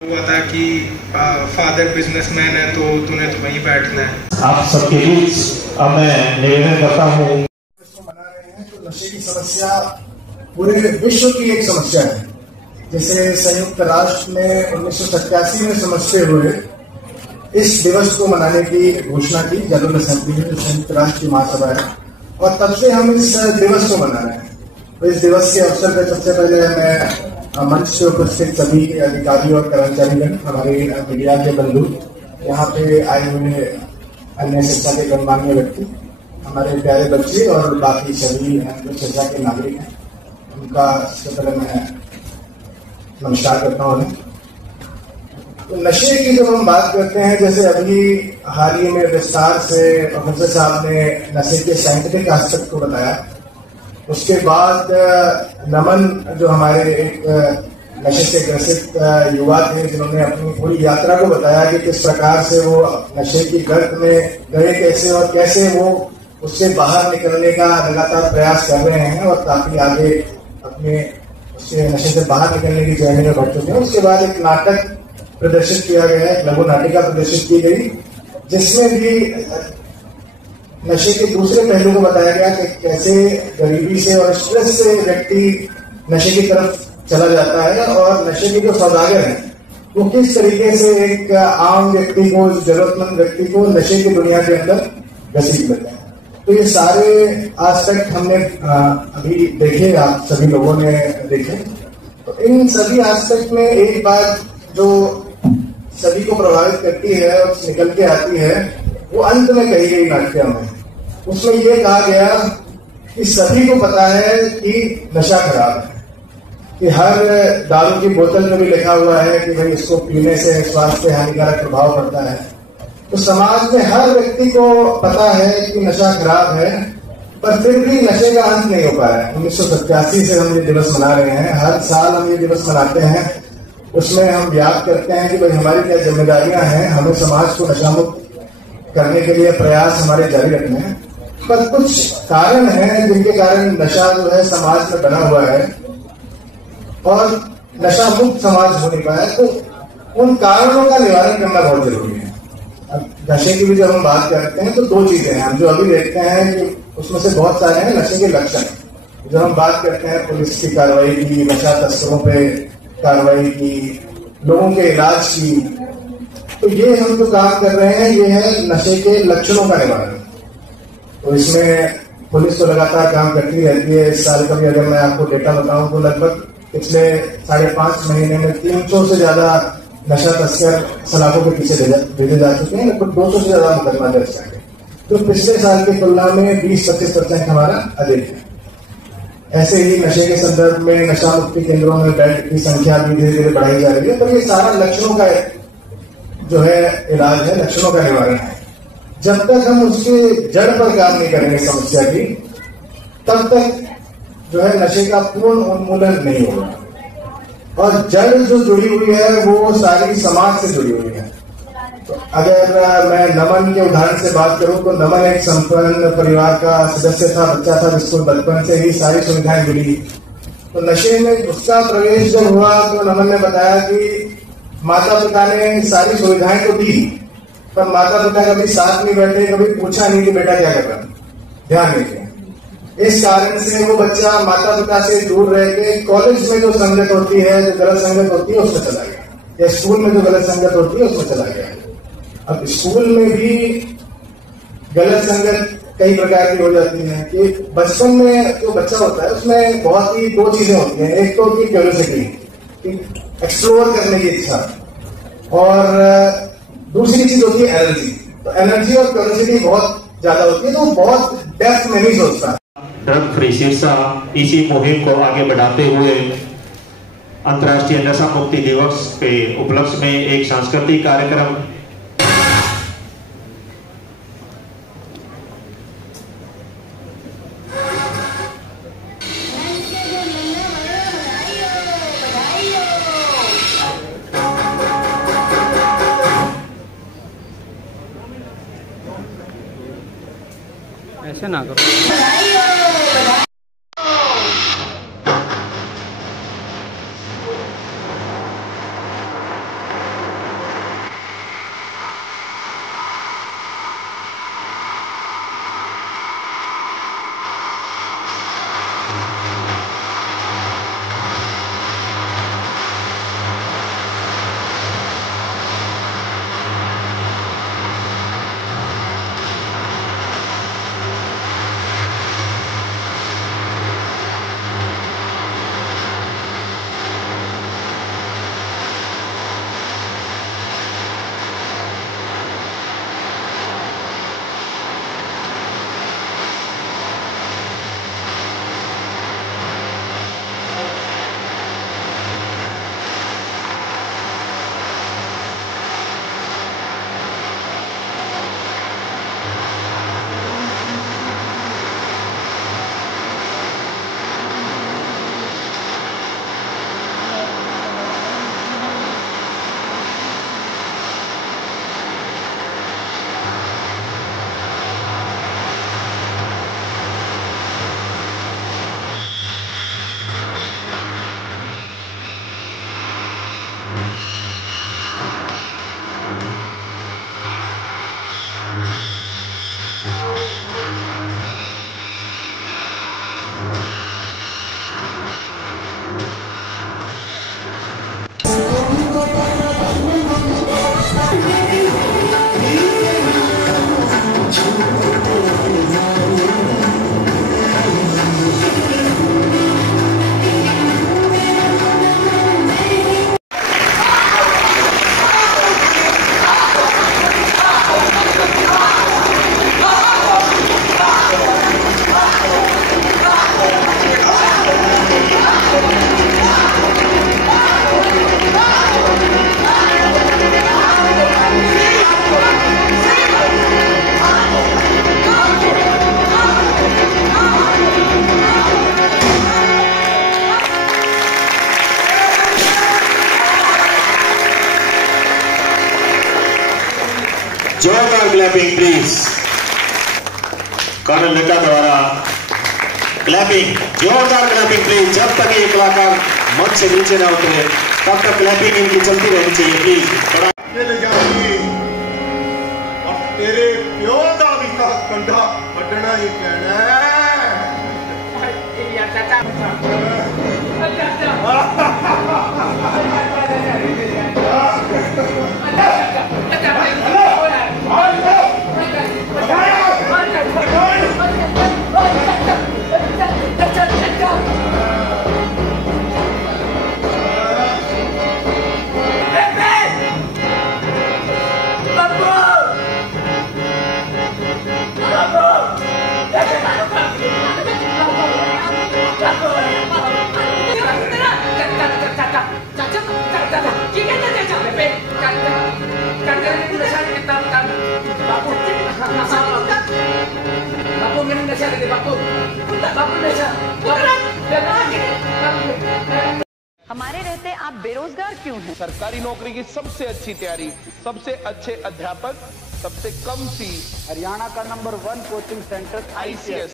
हुआ था कि फादर बिजनेसमैन है तो तूने तो वहीं बैठना है। आप सबके बीच अब मैं निवेदन करता हूँ। मना रहे हैं तो नशे की समस्या पूरे विश्व की एक समस्या है। जिसे संयुक्त राष्ट्र ने 1987 में समझते हुए इस दिवस को मनाने की घोषणा की जनरल असेंबली में, जो संयुक्त राष्ट्र की महासभा है, और तब से हम इस दिवस को मना रहे हैं। तो इस दिवस के अवसर पर सबसे पहले मैं मंच से उपस्थित सभी अधिकारी और कर्मचारीगण, हमारे मीडिया के बंधु, यहाँ पे आए हुए अन्य शिक्षा के गणमान्य व्यक्ति, हमारे प्यारे बच्चे और बाकी सभी जो शिक्षा के नागरिक हैं, उनका सबसे पहले मैं नमस्कार करता हूँ। तो नशे की जब हम बात करते हैं, जैसे अभी हाल ही में विस्तार से प्रोफेसर साहब ने नशे के साइंटिफिक एस्पेक्ट को बताया, उसके बाद नमन जो हमारे एक नशे से ग्रसित युवा थे, जिन्होंने अपनी पूरी यात्रा को बताया कि किस प्रकार से वो नशे की गर्त में गए कैसे और कैसे वो उससे बाहर निकलने का लगातार प्रयास कर रहे हैं और काफी आगे अपने उससे नशे से बाहर निकलने की जर्नी में बढ़ चुके हैं। उसके बाद एक नाटक प्रदर्शित किया गया, एक लघु नाटिका प्रदर्शित की गई, जिसमें भी नशे के दूसरे पहलू को बताया गया कि कैसे गरीबी से और स्ट्रेस से व्यक्ति नशे की तरफ चला जाता है और नशे के जो सौदागर हैं वो किस तरीके से एक आम व्यक्ति को, जरूरतमंद व्यक्ति को नशे की दुनिया के अंदर घसीट लेते हैं। तो ये सारे एस्पेक्ट हमने अभी देखे, आप सभी लोगों ने देखे। तो इन सभी एस्पेक्ट में एक बात जो सभी को प्रभावित करती है और निकल के आती है, वो अंत में कही गई नाट्य में। उसमें ये कहा गया कि सभी को पता है कि नशा खराब है, कि हर दारू की बोतल में भी लिखा हुआ है कि भाई इसको पीने से स्वास्थ्य हानिकारक प्रभाव पड़ता है। तो समाज में हर व्यक्ति को पता है कि नशा खराब है, पर फिर भी नशे का अंत नहीं हो पाया है। 1987 से हम ये दिवस मना रहे हैं, हर साल हम ये दिवस मनाते हैं। उसमें हम याद करते हैं कि भाई हमारी क्या जिम्मेदारियां हैं, हमें समाज को नशा मुक्त करने के लिए प्रयास हमारे जारी रखने हैं। पर कुछ कारण हैं जिनके कारण नशा जो है समाज में बना हुआ है और नशा मुक्त समाज हो नहीं पाया। तो उन कारणों का निवारण करना बहुत जरूरी है। अब नशे की भी जब हम बात करते हैं तो दो चीजें हैं हम जो अभी देखते हैं कि उसमें से बहुत सारे हैं नशे के लक्षण। जब हम बात करते हैं पुलिस की कार्रवाई की, नशा तस्करों पे कार्रवाई की, लोगों के इलाज की, तो ये हम जो काम कर रहे हैं ये है नशे के लक्षणों का निवारण। तो इसमें पुलिस तो लगातार काम करती रहती है। इस साल का भी अगर मैं आपको डेटा बताऊं तो लगभग पिछले 5.5 महीने में 300 से ज्यादा नशा तस्कर सलाखों के पीछे भेजे जा चुके हैं। लगभग 200 से ज्यादा मुकदमा दर्ज है, तो पिछले साल की तुलना में 20-25% हमारा अधिक है। ऐसे ही नशे के संदर्भ में नशा मुक्ति केंद्रों में बेड की संख्या भी धीरे धीरे बढ़ाई जा रही है। पर ये सारा लक्षणों का जो है इलाज है, लक्षणों का निवारण है। जब तक हम उसके जड़ पर काम नहीं करेंगे समस्या की, तब तक जो है नशे का पूर्ण उन्मूलन नहीं होगा। और जड़ जो जुड़ी हुई है वो सारी समाज से जुड़ी हुई है। तो अगर मैं नमन के उदाहरण से बात करूं तो नमन एक संपन्न परिवार का सदस्य था, बच्चा था, जिसको बचपन से ही सारी सुविधाएं मिली। तो नशे में उसका प्रवेश जब हुआ तो नमन ने बताया कि माता पिता ने सारी सुविधाएं तो दी, पर माता पिता कभी साथ नहीं बैठे, कभी पूछा नहीं कि बेटा क्या कर रहा है, ध्यान नहीं दिया। इस कारण से वो बच्चा माता पिता से दूर रह के कॉलेज में जो संगत होती है, जो गलत संगत होती है, उसमें चला गया, या स्कूल में जो गलत संगत होती है उसमें चला गया। अब स्कूल में भी गलत संगत कई प्रकार की हो जाती है कि बचपन में जो बच्चा होता है उसमें बहुत ही दो चीजें होती हैं। एक तो होती है क्यूरियोसिटी, एक्सप्लोर करने की इच्छा, और दूसरी चीज होती है एनर्जी। तो एनर्जी और क्यूरियोसिटी बहुत ज्यादा होती है, तो बहुत डेप्थ में नहीं सोचता। ड्रग फ्री शीर्षक इसी मुहिम को आगे बढ़ाते हुए अंतर्राष्ट्रीय नशा मुक्ति दिवस के उपलक्ष्य में एक सांस्कृतिक कार्यक्रम ऐसे ना करो। जोरदार क्लैपिंग प्लीज। कर्नल नड्डा द्वारा क्लैपिंग, जोरदार क्लैपिंग प्लीज। जब तक ये कलाकार मंच से नीचे ना उतरे तब तक क्लैपिंग इनकी चलती रहनी चाहिए प्लीज। ले जाऊंगी और तेरे प्यो का भी कंधा कटना ही कहना है। हमारे रहते आप बेरोजगार क्यों हैं? सरकारी नौकरी की सबसे अच्छी तैयारी, सबसे अच्छे अध्यापक, सबसे कम फीस। हरियाणा का नंबर 1 कोचिंग सेंटर ICS